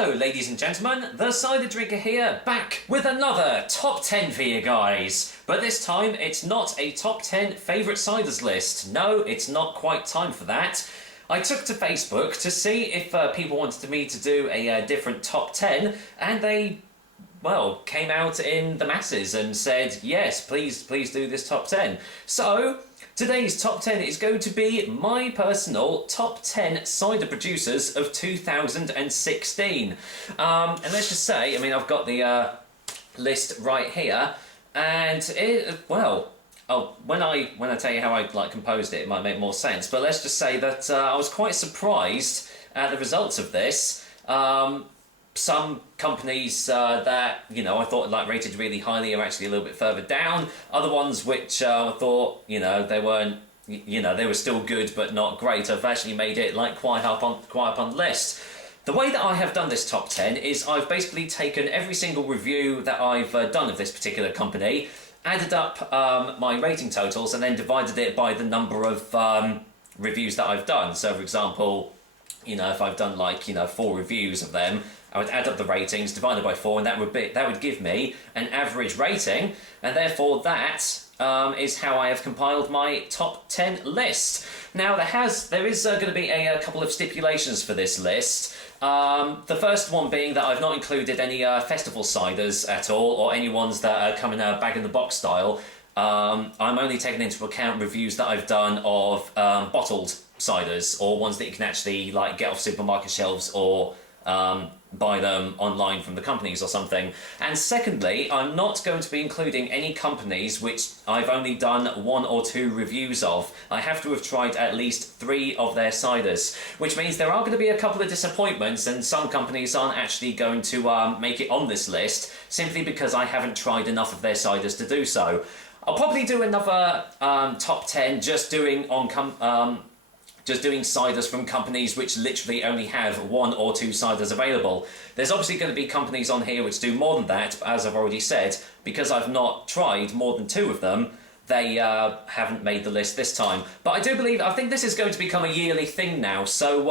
So, ladies and gentlemen, the Cider Drinker here, back with another top 10 for you guys. But this time, it's not a top 10 favourite ciders list. No, it's not quite time for that. I took to Facebook to see if people wanted me to do a different top 10, and they, well, came out in the masses and said, yes, please do this top 10. So, today's top 10 is going to be my personal top 10 cider producers of 2016. And let's just say, I mean, I've got the list right here, and well, when I tell you how I composed it, it might make more sense. But let's just say that I was quite surprised at the results of this. Some companies that, you know, I thought rated really highly are actually a little bit further down. Other ones which I thought, you know, they weren't, you know, they were still good but not great. I've actually made it quite up on the list. The way that I have done this top 10 is I've basically taken every single review that I've done of this particular company, added up my rating totals, and then divided it by the number of reviews that I've done. So, for example, you know, if I've done 4 reviews of them, I would add up the ratings, divided by 4, and that would give me an average rating, and therefore that is how I have compiled my top 10 list. Now there is going to be a couple of stipulations for this list. The first one being that I've not included any festival ciders at all, or any ones that come in a bag-in-the-box style. I'm only taking into account reviews that I've done of bottled ciders, or ones that you can actually get off supermarket shelves, or buy them online from the companies or something. And secondly, I'm not going to be including any companies which I've only done 1 or 2 reviews of. I have to have tried at least 3 of their ciders, which means there are going to be a couple of disappointments, and some companies aren't actually going to make it on this list, simply because I haven't tried enough of their ciders to do so. I'll probably do another top 10 just doing ciders from companies which literally only have 1 or 2 ciders available. There's obviously going to be companies on here which do more than that, but as I've already said, because I've not tried more than 2 of them, they haven't made the list this time. But I think this is going to become a yearly thing now, so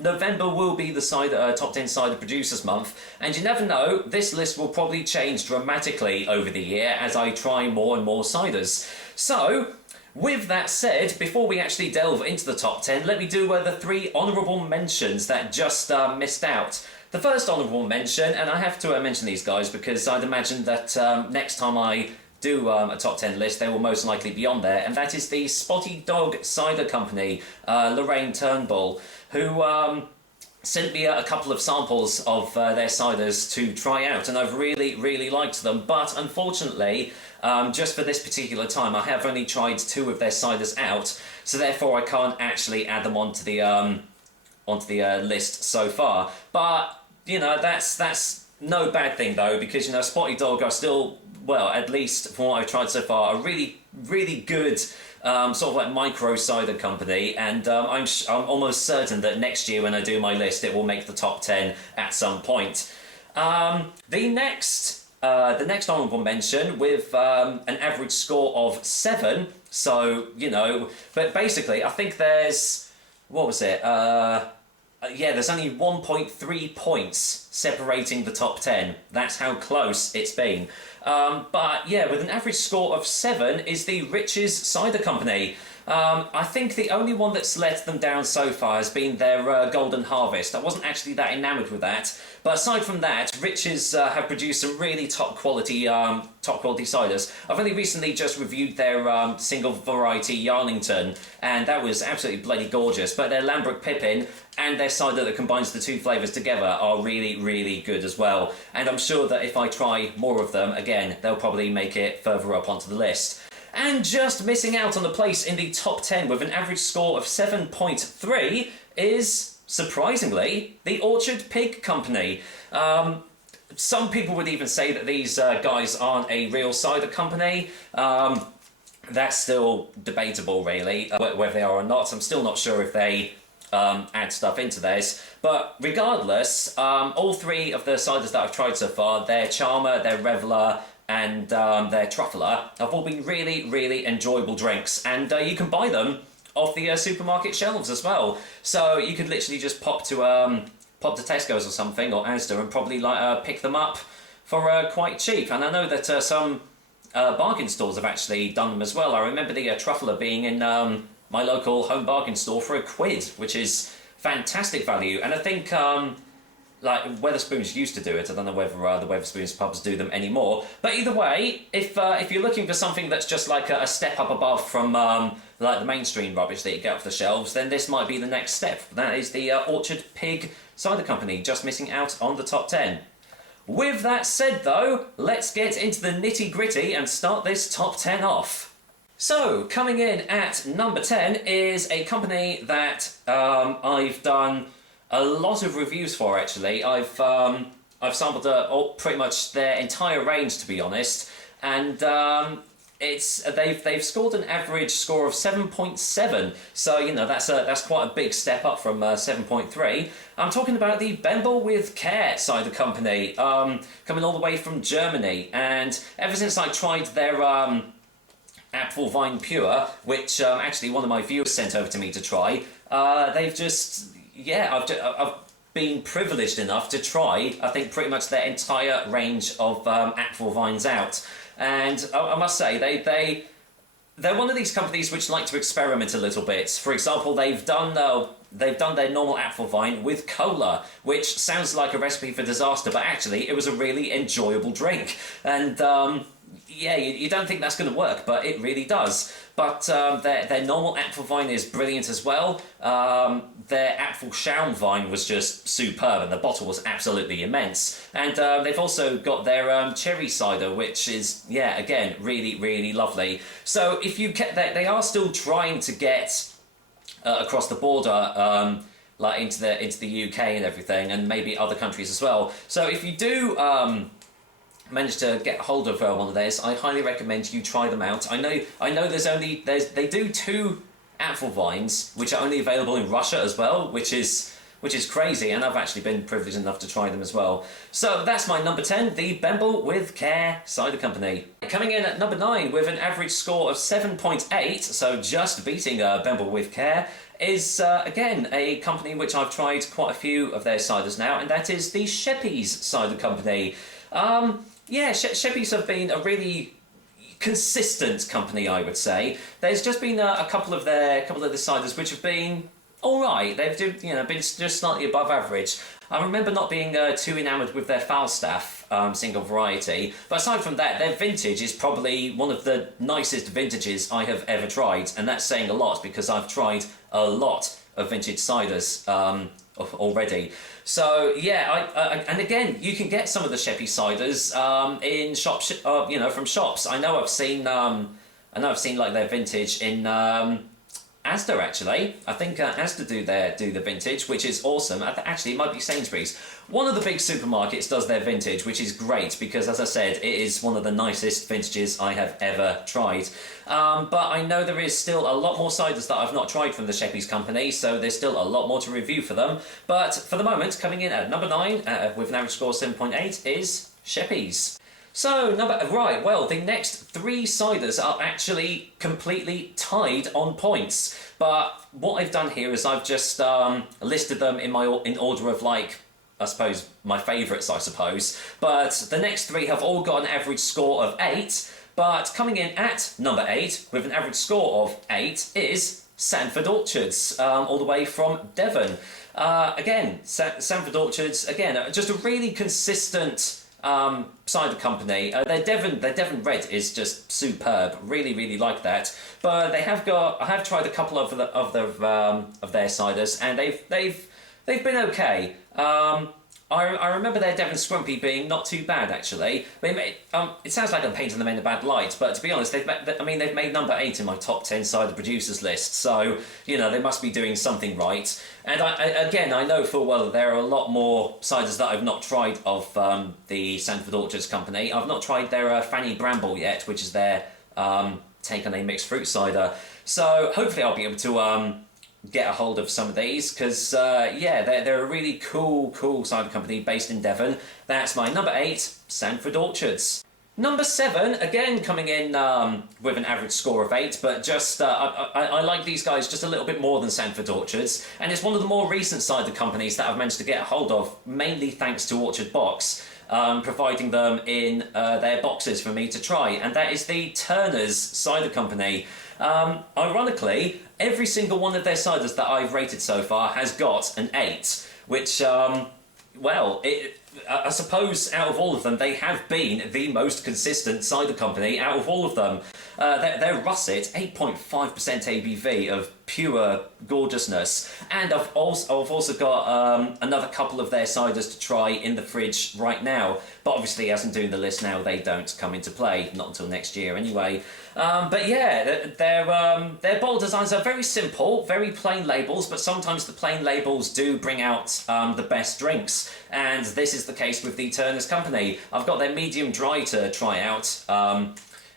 November will be the top 10 cider producers month, and you never know, this list will probably change dramatically over the year as I try more and more ciders. So, with that said, before we actually delve into the top 10, let me do the 3 honourable mentions that just missed out. The first honourable mention, and I have to mention these guys because I'd imagine that next time I do a top 10 list, they will most likely be on there, and that is the Spotty Dog Cider Company, Lorraine Turnbull, who sent me a couple of samples of their ciders to try out, and I've really liked them, but unfortunately, just for this particular time, I have only tried 2 of their ciders out, so therefore I can't actually add them onto the list so far. But you know, that's no bad thing though, because you know, Spotty Dog are still, well, at least from what I've tried so far, a really good sort of micro cider company, and I'm almost certain that next year when I do my list, it will make the top 10 at some point. The next honourable mention with an average score of 7, so, you know, but basically I think there's, what was it, there's only 1.3 points separating the top 10. That's how close it's been. But yeah, with an average score of 7 is the Rich's Cider Company. I think the only one that's let them down so far has been their Golden Harvest. I wasn't actually that enamoured with that, but aside from that, Rich's have produced some really top quality ciders. I've only recently just reviewed their single variety Yarlington, and that was absolutely bloody gorgeous. But their Lambrook Pippin and their cider that combines the 2 flavours together are really good as well. And I'm sure that if I try more of them, again, they'll probably make it further up onto the list. And just missing out on the place in the top 10 with an average score of 7.3 is, surprisingly, the Orchard Pig Company. Some people would even say that these guys aren't a real cider company. That's still debatable, really, whether they are or not. I'm still not sure if they add stuff into theirs. But regardless, all 3 of the ciders that I've tried so far, their Charmer, their Reveller, and their Truffler, have all been really enjoyable drinks, and you can buy them off the supermarket shelves as well. So you could literally just pop to pop to Tesco's or something, or Asda, and probably pick them up for quite cheap. And I know that some bargain stores have actually done them as well. I remember the truffler being in my local home bargain store for £1, which is fantastic value. And I think like Wetherspoons used to do it. I don't know whether the Wetherspoons pubs do them anymore. But either way, if you're looking for something that's just like a step up above from like the mainstream rubbish that you get off the shelves, then this might be the next step. That is the Orchard Pig Cider Company, just missing out on the top 10. With that said though, let's get into the nitty gritty and start this top 10 off. So, coming in at number 10 is a company that I've done a lot of reviews for, actually. I've sampled pretty much their entire range, to be honest, and they've scored an average score of 7.7, so you know that's quite a big step up from 7.3. I'm talking about the Bemble with Care Cider Company, coming all the way from Germany, and ever since I tried their Apfelwein Pure, which actually one of my viewers sent over to me to try, they've just... yeah, I've been privileged enough to try, I think, pretty much their entire range of Apfelweins out. And I must say, they're one of these companies which like to experiment a little bit. For example, they've done their normal Apfelwein with cola, which sounds like a recipe for disaster, but actually it was a really enjoyable drink. And yeah, you don't think that's going to work, but it really does. But their normal Apfelwein is brilliant as well. Their Apfelschaumwein was just superb, and the bottle was absolutely immense. And they've also got their cherry cider, which is, yeah, again, really, really lovely. So if you they are still trying to get across the border, like into the UK and everything, and maybe other countries as well. So if you do managed to get hold of one of theirs, I highly recommend you try them out. I know they do 2 Apfelweins which are only available in Russia as well, which is crazy, and I've actually been privileged enough to try them as well. So that's my number 10, the Bemble with Care Cider Company. Coming in at number 9 with an average score of 7.8, so just beating Bemble with Care, is again a company which I've tried quite a few of their ciders now, and that is the Chevys Cider Company. Yeah, Chevys have been a really consistent company, I would say. There's just been a couple of the ciders which have been all right. They've been just slightly above average. I remember not being too enamoured with their Falstaff single variety, but aside from that, their vintage is probably one of the nicest vintages I have ever tried, and that's saying a lot because I've tried a lot of vintage ciders already. So yeah, and again, you can get some of the Chevy ciders in shops, from shops. I know I've seen like their vintage in Asda, actually. I think Asda do the vintage, which is awesome. Actually, it might be Sainsbury's. One of the big supermarkets does their vintage, which is great because, as I said, it is one of the nicest vintages I have ever tried. But I know there is still a lot more ciders that I've not tried from the Chevys company, so there's still a lot more to review for them. But for the moment, coming in at number 9 with an average score of 7.8 is Chevys. So, the next 3 ciders are actually completely tied on points. But what I've done here is I've just listed them in order of, like, I suppose, my favourites, I suppose. But the next 3 have all got an average score of 8. But coming in at number 8 with an average score of 8 is Sanford Orchards, all the way from Devon. Again, Sanford Orchards, again, just a really consistent cider company. Their Devon Red is just superb. Really, really like that. But I have tried a couple of their ciders, and they've been okay. I remember their Devon Scrumpy being not too bad, actually. It sounds like I'm painting them in a bad light, but to be honest, they've made number 8 in my top 10 cider producers list, so, they must be doing something right. And I know full well that there are a lot more ciders that I've not tried of the Sanford Orchards company. I've not tried their Fanny Bramble yet, which is their take on a mixed fruit cider. So hopefully I'll be able to get a hold of some of these, because they're a really cool cider company based in Devon. That's my number 8, Sanford Orchards. Number 7, again coming in with an average score of 8, but just I like these guys just a little bit more than Sanford Orchards, and it's one of the more recent cider companies that I've managed to get a hold of, mainly thanks to Orchard Box, providing them in their boxes for me to try, and that is the Turner's Cider Company. Ironically, every single one of their ciders that I've rated so far has got an 8, which, well, I suppose out of all of them, they have been the most consistent cider company out of all of them. They're russet, 8.5% ABV of pure gorgeousness. And I've also got another couple of their ciders to try in the fridge right now. But obviously, as I'm doing the list now, they don't come into play, not until next year anyway. But yeah, their bottle designs are very simple, very plain labels, but sometimes the plain labels do bring out the best drinks. And this is the case with the Turner's Company. I've got their medium dry to try out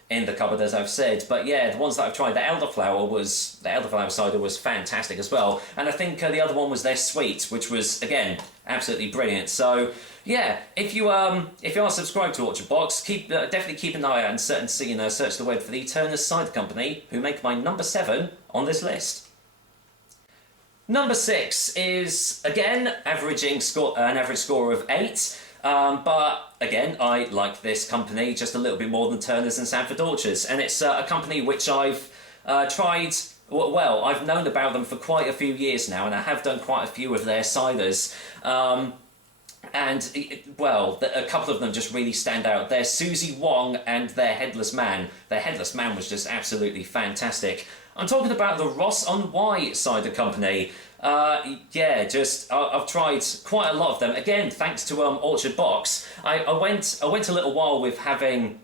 in the cupboard, as I've said. But yeah, the ones that I've tried, the elderflower cider was fantastic as well. And I think the other one was their sweet, which was, again, absolutely brilliant. So yeah, if you are subscribed to Orchard Box, definitely keep an eye out and search the web for the Turner's Cider Company, who make my number 7 on this list. Number 6 is, again, an average score of 8. But again, I like this company just a little bit more than Turner's and Sanford Orchards, and it's a company which I've tried. Well, I've known about them for quite a few years now, and I have done quite a few of their ciders. A couple of them just really stand out. Their Susie Wong and their Headless Man. Their Headless Man was just absolutely fantastic. I'm talking about the On Wye Cider Company. I've tried quite a lot of them. Again, thanks to Orchard Box. I went a little while with having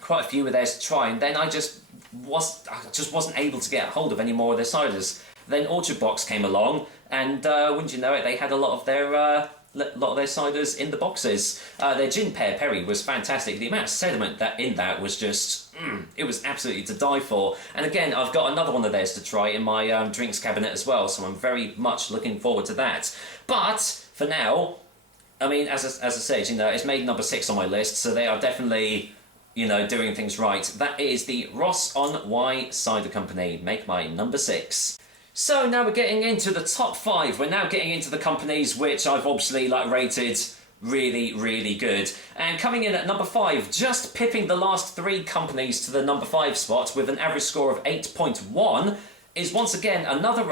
quite a few of theirs to try, and then I just wasn't able to get hold of any more of their ciders. Then Orchard Box came along, and wouldn't you know it, they had a lot of their ciders in the boxes. Their Gin Pear Perry was fantastic. The amount of sediment in that was just, it was absolutely to die for. And again, I've got another one of theirs to try in my drinks cabinet as well, so I'm very much looking forward to that. But for now, I mean, as I said, it's made number 6 on my list, so they are definitely, doing things right. That is the On Wye Cider Company, make my number 6. So now we're getting into the top 5. We're now getting into the companies which I've obviously rated really, really good. And coming in at number 5, just pipping the last 3 companies to the number 5 spot with an average score of 8.1, is once again another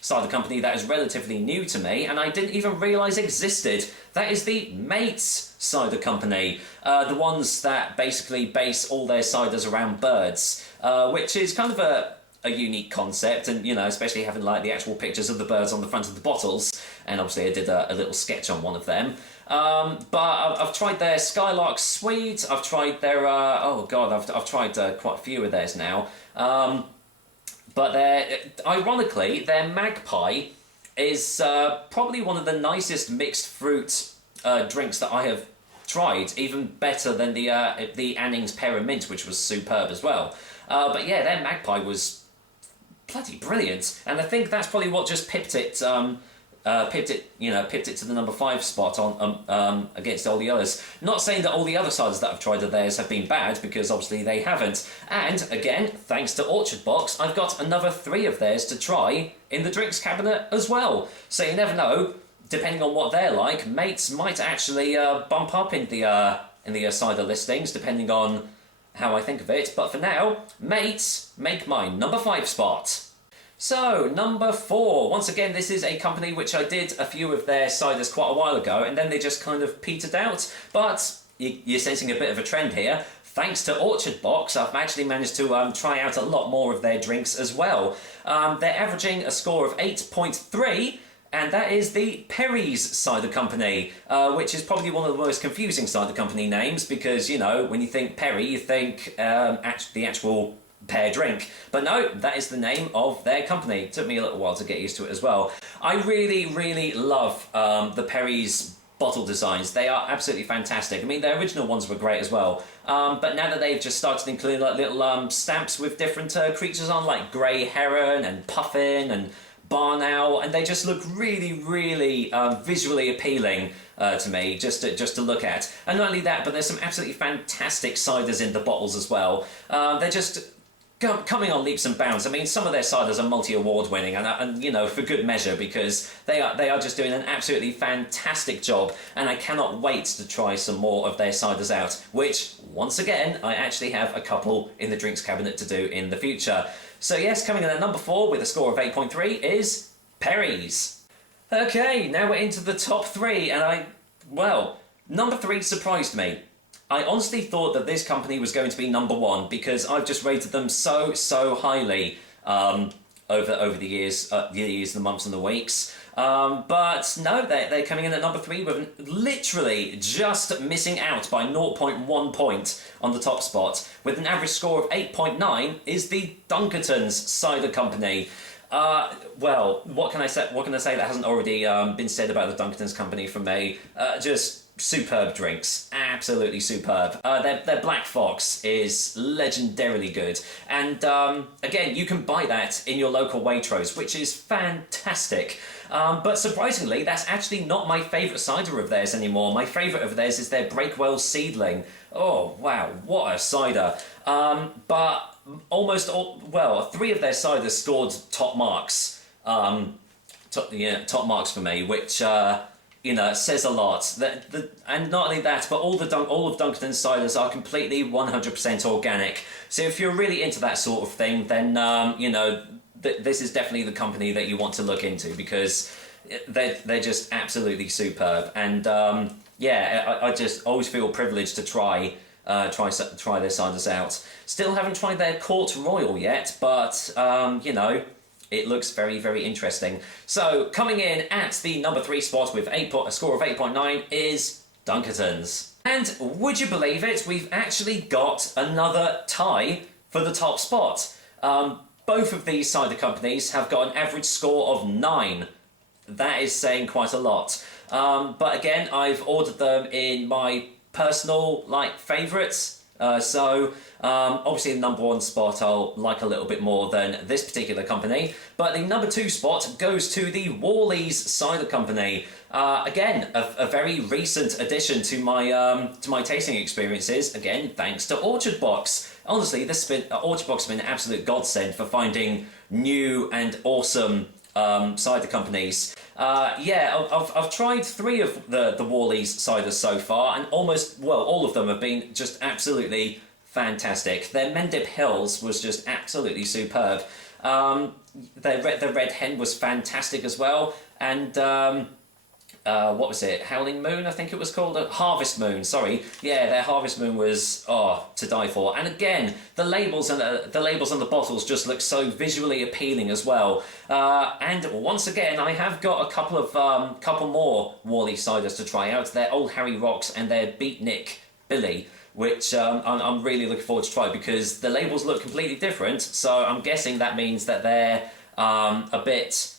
cider company that is relatively new to me and I didn't even realise existed. That is the Mates Cider Company, the ones that basically base all their ciders around birds, which is kind of a unique concept, and especially having the actual pictures of the birds on the front of the bottles, and obviously I did a little sketch on one of them. But I've tried their Skylark Sweet, I've tried their I've tried quite a few of theirs now. But ironically, their Magpie is probably one of the nicest mixed fruit drinks that I have tried, even better than the Anning's Pear and Mint, which was superb as well. But yeah, their Magpie was bloody brilliant, and I think that's probably what just pipped it to the number 5 spot on against all the others. Not saying that all the other ciders that I've tried of theirs have been bad, because obviously they haven't. And again, thanks to Orchard Box, I've got another 3 of theirs to try in the drinks cabinet as well. So you never know, depending on what they're like, Mates might actually bump up in the cider listings, depending on how I think of it. But for now, Mates make my number 5 spot. So, number 4. Once again, this is a company which I did a few of their ciders quite a while ago, and then they just kind of petered out. But you're sensing a bit of a trend here. Thanks to Orchard Box, I've actually managed to try out a lot more of their drinks as well. They're averaging a score of 8.3, and that is the Perry's Cider Company, which is probably one of the most confusing cider company names, because, when you think Perry, you think the actual pear drink. But no, that is the name of their company. It took me a little while to get used to it as well. I really, really love the Perry's bottle designs. They are absolutely fantastic. I mean, their original ones were great as well. But now that they've just started including little stamps with different creatures on, like grey heron and puffin and barn owl, and they just look really, really visually appealing. to me, just to look at. And not only that, but there's some absolutely fantastic ciders in the bottles as well. They're just coming on leaps and bounds. I mean, some of their ciders are multi-award winning, and you know, for good measure, because they are just doing an absolutely fantastic job, and I cannot wait to try some more of their ciders out, which, once again, I actually have a couple in the drinks cabinet to do in the future. So yes, coming in at number 4 with a score of 8.3 is Perry's. Okay, now we're into the top 3, and well, number 3 surprised me. I honestly thought that this company was going to be number 1 because I've just rated them so highly over the years, the months and the weeks. But no, they're coming in at number 3 with literally just missing out by 0.1 point on the top spot. With an average score of 8.9 is the Dunkerton's Cider Company. Well, what can I say? What can I say that hasn't already been said about the Dunkerton's Company from me? Just superb drinks, absolutely superb. Their Black Fox is legendarily good, and again, you can buy that in your local Waitrose, which is fantastic. But surprisingly, that's actually not my favourite cider of theirs anymore. My favourite of theirs is their Breakwell Seedling. Oh wow, what a cider! But almost all, well, 3 of their ciders scored top marks. Top marks for me, which you know, says a lot. And not only that, but all of Dunkerton's ciders are completely 100% organic. So if you're really into that sort of thing, then you know, this is definitely the company that you want to look into, because they're just absolutely superb. And yeah, I just always feel privileged to try their ciders out. Still haven't tried their Court Royal yet, but you know, it looks very interesting. So coming in at the number 3 spot with a score of 8.9 is Dunkerton's. And would you believe it, we've actually got another tie for the top spot. Both of these cider companies have got an average score of 9. That is saying quite a lot. But again, I've ordered them in my personal favourites. So obviously the number 1 spot I'll like a little bit more than this particular company, but the number 2 spot goes to the Worley's Cider Company. Again, a very recent addition to my tasting experiences. Again, thanks to Orchard Box. Honestly, Orchard Box has been an absolute godsend for finding new and awesome cider companies. Yeah, I've tried 3 of the Worley's ciders so far, and all of them have been just absolutely fantastic. Their Mendip Hills was just absolutely superb. The Red Hen was fantastic as well, and what was it? Howling Moon, I think it was called. Harvest Moon, sorry. Yeah, their Harvest Moon was to die for. And again, the labels and the bottles just look so visually appealing as well. And once again, I have got a couple more Worley ciders to try out. Their Old Harry Rocks and their Beatnik Billy, which I'm really looking forward to try, because the labels look completely different. So I'm guessing that means that they're a bit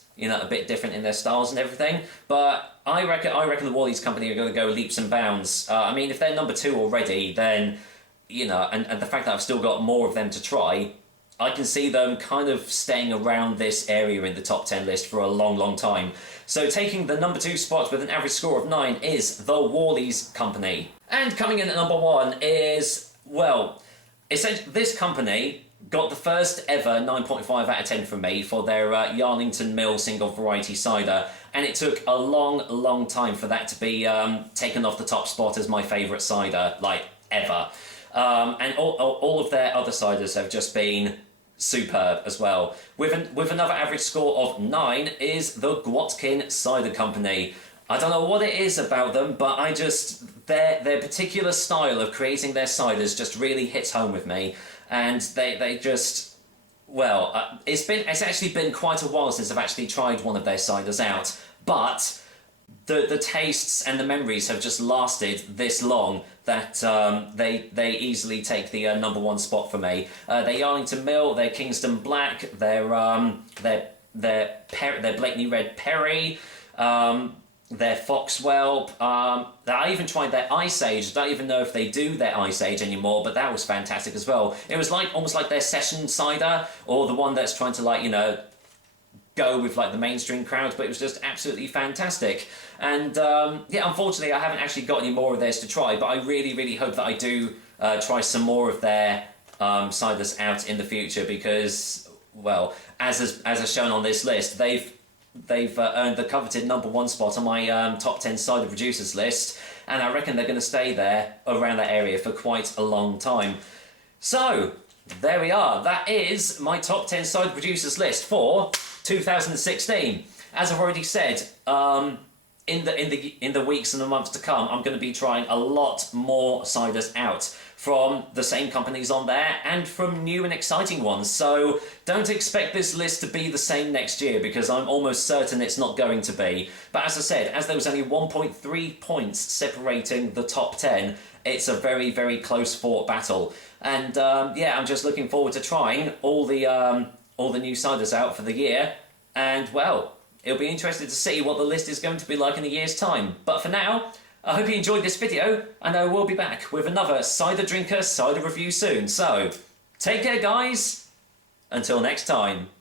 different in their styles and everything. But I reckon the Worley's company are going to go leaps and bounds. I mean, if they're number 2 already, then, you know, and the fact that I've still got more of them to try, I can see them kind of staying around this area in the top 10 list for a long time. So taking the number 2 spot with an average score of 9 is the Worley's Company. And coming in at number 1 is, well, essentially this company got the first ever 9.5 out of 10 from me for their Yarlington Mill single variety cider, and it took a long time for that to be taken off the top spot as my favourite cider, ever. And all of their other ciders have just been superb as well. With another average score of 9 is the Gwatkin Cider Company. I don't know what it is about them, but their particular style of creating their ciders just really hits home with me. And they just, well, it's actually been quite a while since I've actually tried one of their ciders out, but the tastes and the memories have just lasted this long that they easily take the number 1 spot for me. Their Yarlington Mill, their Kingston Black, their Blakeney Red Perry, their Foxwell. I even tried their Ice Age. I don't even know if they do their Ice Age anymore, but that was fantastic as well. It was almost like their session cider, or the one that's trying to go with like the mainstream crowd, but it was just absolutely fantastic. And yeah, unfortunately I haven't actually got any more of theirs to try, but I really, really hope that I do try some more of their ciders out in the future, because, well, as shown on this list, they've earned the coveted #1 spot on my top 10 cider producers list, and I reckon they're going to stay there around that area for quite a long time. So there we are. That is my top 10 cider producers list for 2016. As I've already said, in the weeks and the months to come, I'm going to be trying a lot more ciders out from the same companies on there and from new and exciting ones. So don't expect this list to be the same next year, because I'm almost certain it's not going to be. But as I said, as there was only 1.3 points separating the top 10, it's a very, very close fought battle. And yeah, I'm just looking forward to trying all the new ciders out for the year. And well, it'll be interesting to see what the list is going to be like in a year's time. But for now, I hope you enjoyed this video, and I will be back with another cider drinker cider review soon. So, take care guys, until next time.